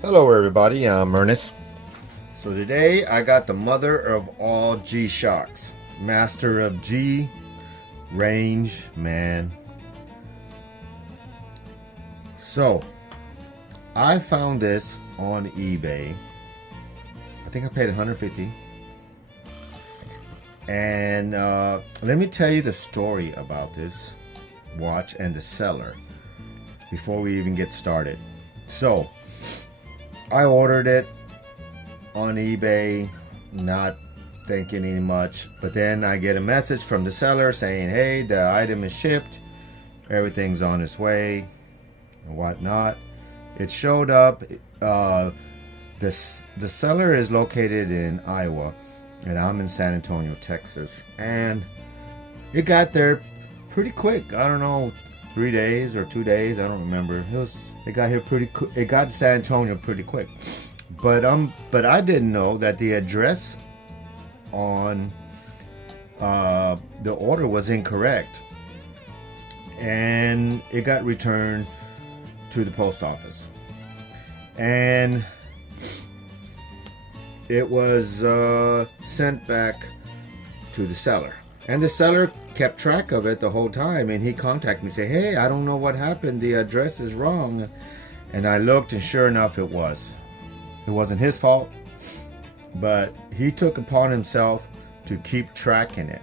Hello everybody, I'm Ernest. So today I got the mother of all G-Shocks, master of G, Rangeman. So I found this on eBay. I think I paid $150. And let me tell you the story about this watch and the seller before we even get started. So I ordered it on eBay, not thinking any much, but then I get a message from the seller saying, hey, the item is shipped, everything's on its way and whatnot. It showed up. The seller is located in Iowa and I'm in San Antonio, Texas, and it got there pretty quick. I don't know, 3 days or 2 days, I don't remember. It got here pretty quick. It got to San Antonio pretty quick, but I didn't know that the address on the order was incorrect, and it got returned to the post office, and it was sent back to the seller, and the seller kept track of it the whole time, and he contacted me, say, hey, I don't know what happened, the address is wrong. And I looked, and sure enough, it wasn't his fault, but he took upon himself to keep tracking it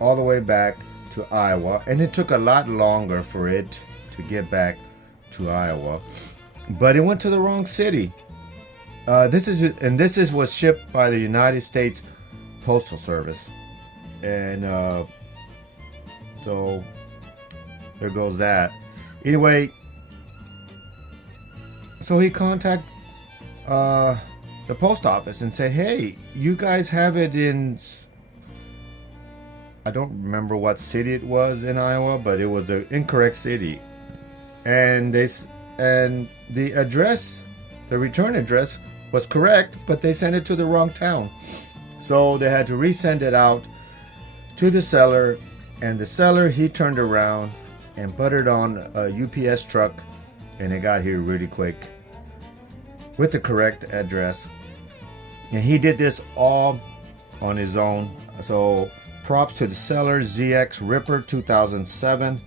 all the way back to Iowa, and it took a lot longer for it to get back to Iowa, but it went to the wrong city. This was shipped by the United States Postal Service, and so there goes that. Anyway, so he contacted the post office and said, hey, you guys have it in, I don't remember what city it was in Iowa, but it was an incorrect city, and the address, the return address was correct, but they sent it to the wrong town. So they had to resend it out to the seller, and the seller, he turned around and put it on a UPS truck, and it got here really quick with the correct address. And he did this all on his own. So props to the seller, ZX Ripper 2007.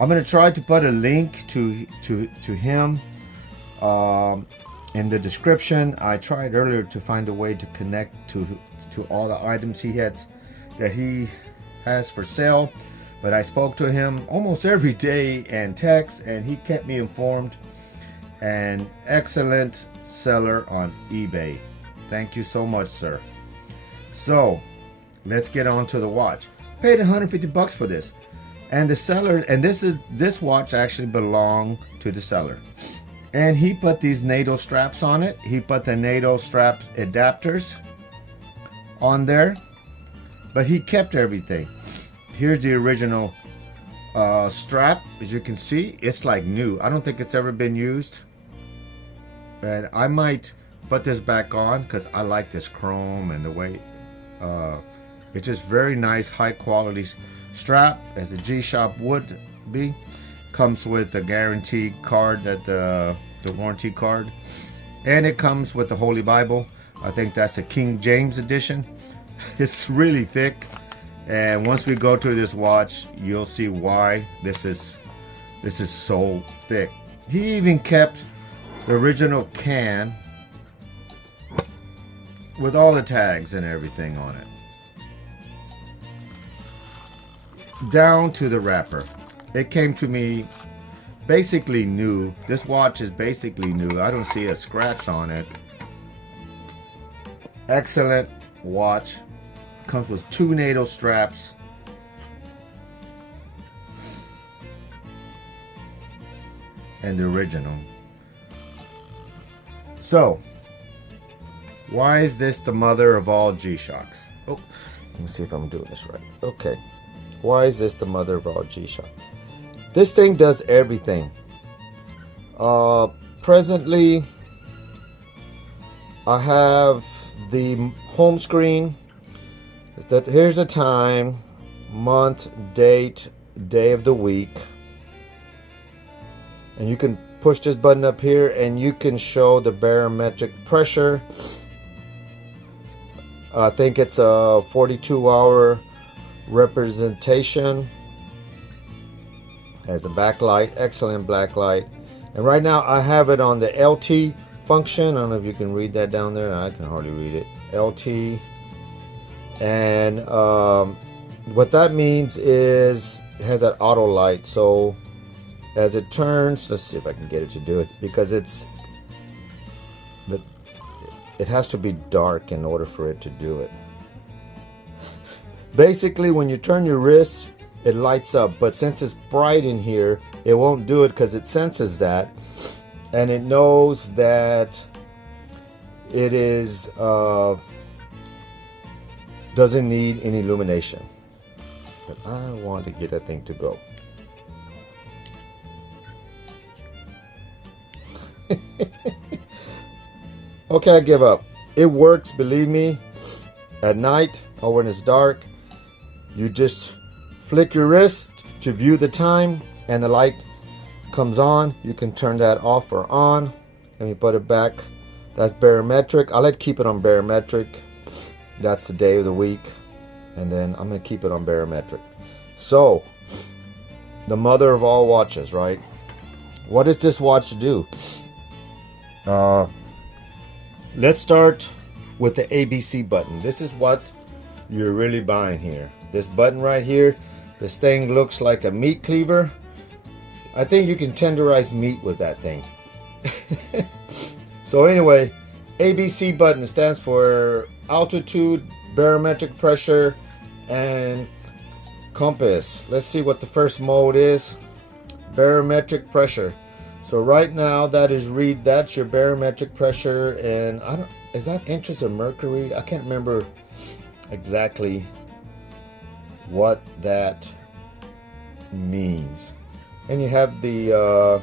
I'm going to try to put a link to him in the description. I tried earlier to find a way to connect to all the items that he has for sale, but I spoke to him almost every day and text, and he kept me informed. An excellent seller on eBay. Thank you so much, sir. So let's get on to the watch. Paid $150 for this, and the seller, and this watch actually belonged to the seller. And he put these NATO straps on it. He put the NATO straps adapters on there, but he kept everything. Here's the original strap. As you can see, it's like new. I don't think it's ever been used. And I might put this back on because I like this chrome and the way it's just very nice, high quality strap, as a G-Shock would be. Comes with the guarantee card, that the warranty card, and it comes with the Holy Bible. I think that's a King James edition. It's really thick, and once we go to this watch, you'll see why this is so thick. He even kept the original can with all the tags and everything on it, down to the wrapper. It came to me basically new. This watch is basically new. I don't see a scratch on it. Excellent watch. Comes with 2 NATO straps. And the original. So, why is this the mother of all G-Shocks? Oh, let me see if I'm doing this right. Okay. Why is this the mother of all G-Shock? This thing does everything. Presently, I have the home screen. Here's a time, month, date, day of the week, and you can push this button up here and you can show the barometric pressure. I think it's a 42-hour representation. Has a backlight, excellent backlight. And right now I have it on the LT function. I don't know if you can read that down there. I can hardly read it. LT. And what that means is it has that auto light. So as it turns, let's see if I can get it to do it, because it has to be dark in order for it to do it. Basically, when you turn your wrist, it lights up, but since it's bright in here, it won't do it because it senses that, and it knows that it is doesn't need any illumination. But I want to get that thing to go. Okay, I give up. It works, believe me. At night or when it's dark, you just flick your wrist to view the time and the light comes on. You can turn that off or on. Let me put it back. That's barometric. I like to keep it on barometric. That's the day of the week. And then I'm going to keep it on barometric. So, the mother of all watches, right? What does this watch do? Let's start with the ABC button. This is what you're really buying here. This button right here. This thing looks like a meat cleaver. I think you can tenderize meat with that thing. So anyway, ABC button stands for altitude, barometric pressure, and compass. Let's see what the first mode is. Barometric pressure. So right now that's your barometric pressure, and is that inches of mercury? I can't remember exactly what that means. And you have the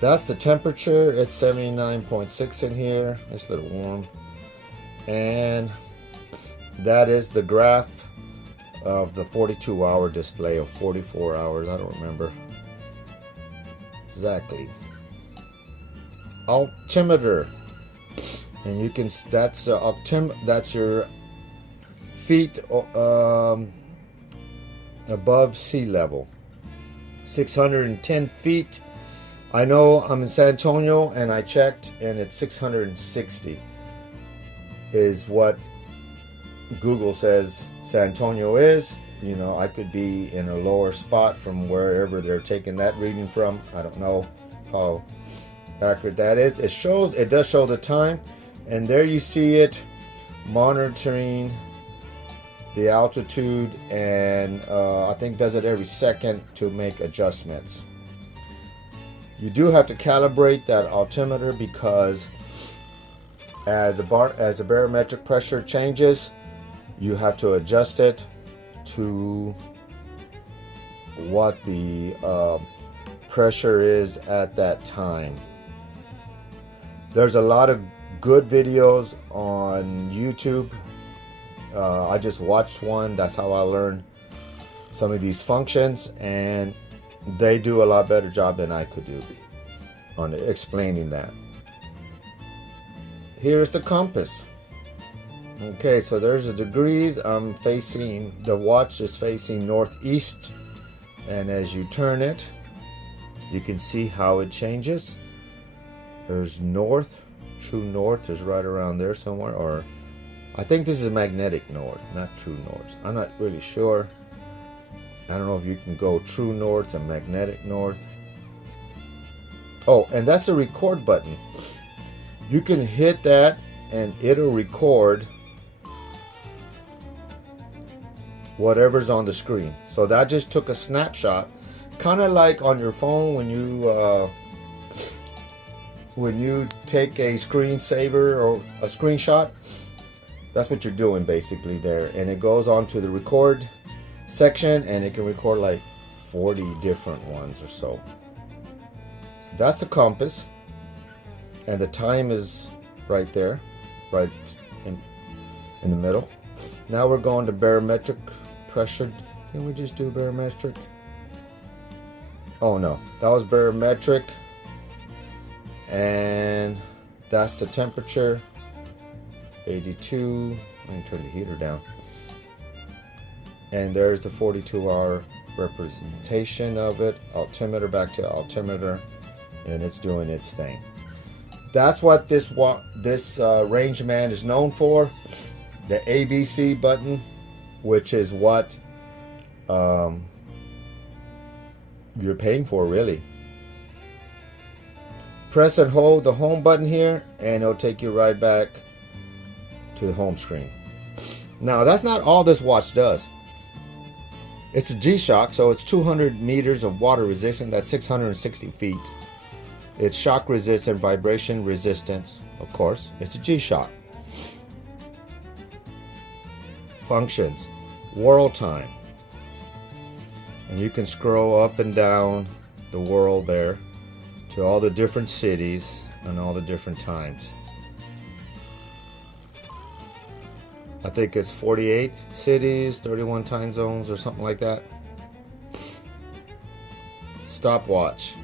that's the temperature. It's 79.6 in here. It's a little warm. And that is the graph of the 42-hour display, of 44 hours. I don't remember exactly. Altimeter. And you can, that's your feet above sea level. 610 feet. I know I'm in San Antonio and I checked and it's 660 is what Google says San Antonio is. You know, I could be in a lower spot from wherever they're taking that reading from. I don't know how accurate that is. It does show the time, and there you see it monitoring the altitude, and I think does it every second to make adjustments. You do have to calibrate that altimeter because as the barometric pressure changes, you have to adjust it to what the pressure is at that time. There's a lot of good videos on YouTube. I just watched one. That's how I learned some of these functions, and they do a lot better job than I could do on explaining that. Here's the compass. Okay, so there's the degrees. The watch is facing northeast, and as you turn it, you can see how it changes. There's north, true north is right around there somewhere, or I think this is magnetic north, not true north. I'm not really sure. I don't know if you can go true north and magnetic north. Oh, and that's the record button. You can hit that and it'll record whatever's on the screen. So that just took a snapshot, kind of like on your phone when you take a screensaver or a screenshot. That's what you're doing basically there, and it goes on to the record section, and it can record like 40 different ones or so. So that's the compass, and the time is right there, right in the middle. Now we're going to barometric pressure. Can we just do barometric? Oh no, that was barometric, and that's the temperature, 82. Let me turn the heater down. And there's the 42-hour representation of it. Altimeter back to altimeter, and it's doing its thing. That's what this Rangeman is known for. The ABC button, which is what you're paying for, really. Press and hold the home button here, and it'll take you right back to the home screen. Now, that's not all this watch does. It's a G-Shock, so it's 200 meters of water resistance. That's 660 feet. It's shock resistant, vibration resistance. Of course, it's a G-Shock. Functions, world time. And you can scroll up and down the world there to all the different cities and all the different times. I think it's 48 cities, 31 time zones, or something like that. Stopwatch.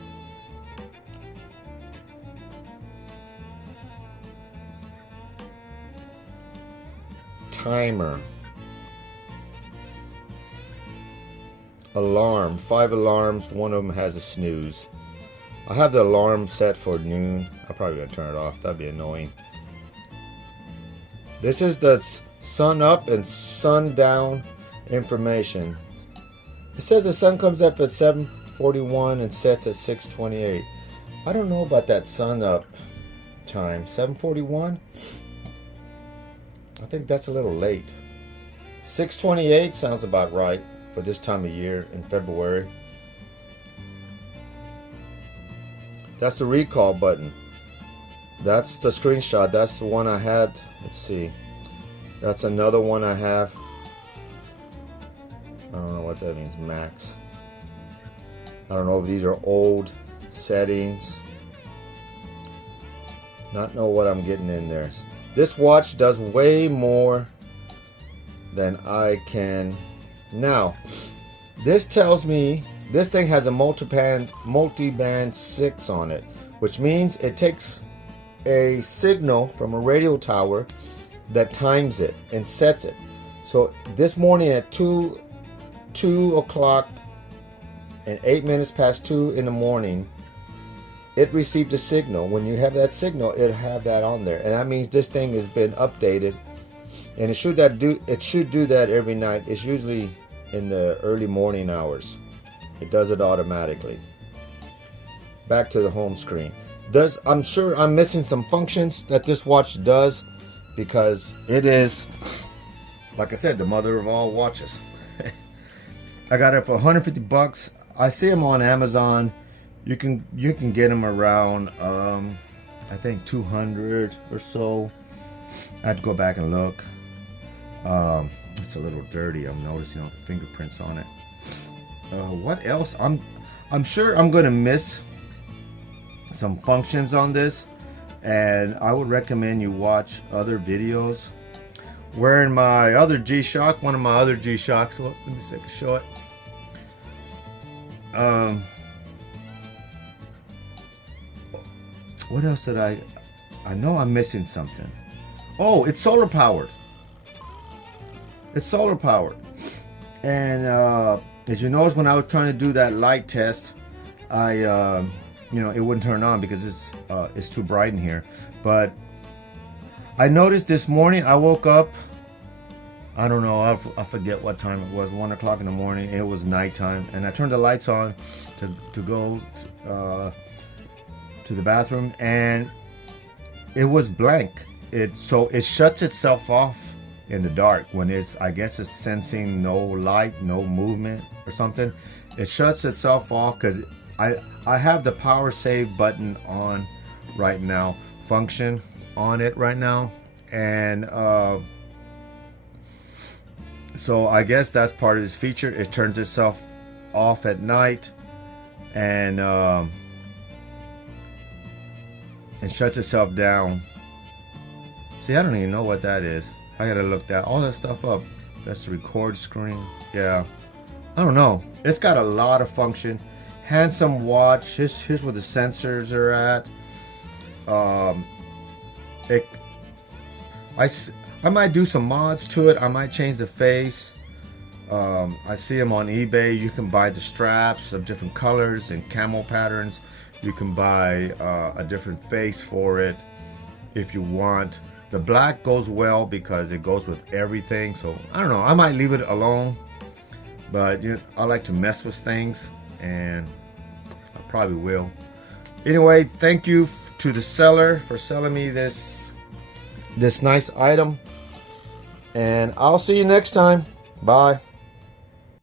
Timer. Alarm. 5 alarms. One of them has a snooze. I have the alarm set for noon. I'm probably going to turn it off. That'd be annoying. This is the sun up and sun down information. It says the sun comes up at 7:41 and sets at 6:28. I don't know about that sun up time. 7:41? I think that's a little late. 6:28 sounds about right for this time of year in February. That's the recall button. That's the screenshot. That's the one I had. Let's see. That's another one I have. I don't know what that means, max. I don't know if these are old settings. Not know what I'm getting in there. This watch does way more than I can. Now, this tells me this thing has a multi-band 6 on it, which means it takes a signal from a radio tower that times it and sets it. So this morning at 2 o'clock and 8 minutes past 2 in the morning, it received a signal. When you have that signal, it'll have that on there, and that means this thing has been updated, and it should do that every night. It's usually in the early morning hours. It does it automatically. Back to the home screen. I'm sure I'm missing some functions that this watch does, because it is, like I said, the mother of all watches. I got it for 150 bucks. I see them on Amazon. You can get them around I think 200 or so. I have to go back and look. It's a little dirty. I'm noticing all the fingerprints on it. What else? I'm sure I'm gonna miss some functions on this, and I would recommend you watch other videos. Wearing my other G-Shock, one of my other G-Shocks. Well, let me see if I can show it. What else did I know I'm missing something. Oh, it's solar powered. It's solar powered. And as you notice, when I was trying to do that light test, it wouldn't turn on because it's too bright in here. But I noticed this morning, I woke up, I don't know, I forget what time it was, 1 o'clock in the morning. It was nighttime, and I turned the lights on to go to the bathroom, and it was blank. So it shuts itself off in the dark when I guess it's sensing no light, no movement or something. It shuts itself off because I have the power save button on right now, function on it right now, and so I guess that's part of this feature. It turns itself off at night and shuts itself down. See, I don't even know what that is. I gotta look all that stuff up. That's the record screen. Yeah, I don't know. It's got a lot of function, handsome watch. Here's where the sensors are at. I might do some mods to it. I might change the face. I see them on eBay. You can buy the straps of different colors and camo patterns. You can buy a different face for it if you want. The black goes well because it goes with everything. So I don't know. I might leave it alone, but I like to mess with things, and I probably will. Anyway, thank you to the seller for selling me this nice item, and I'll see you next time. Bye.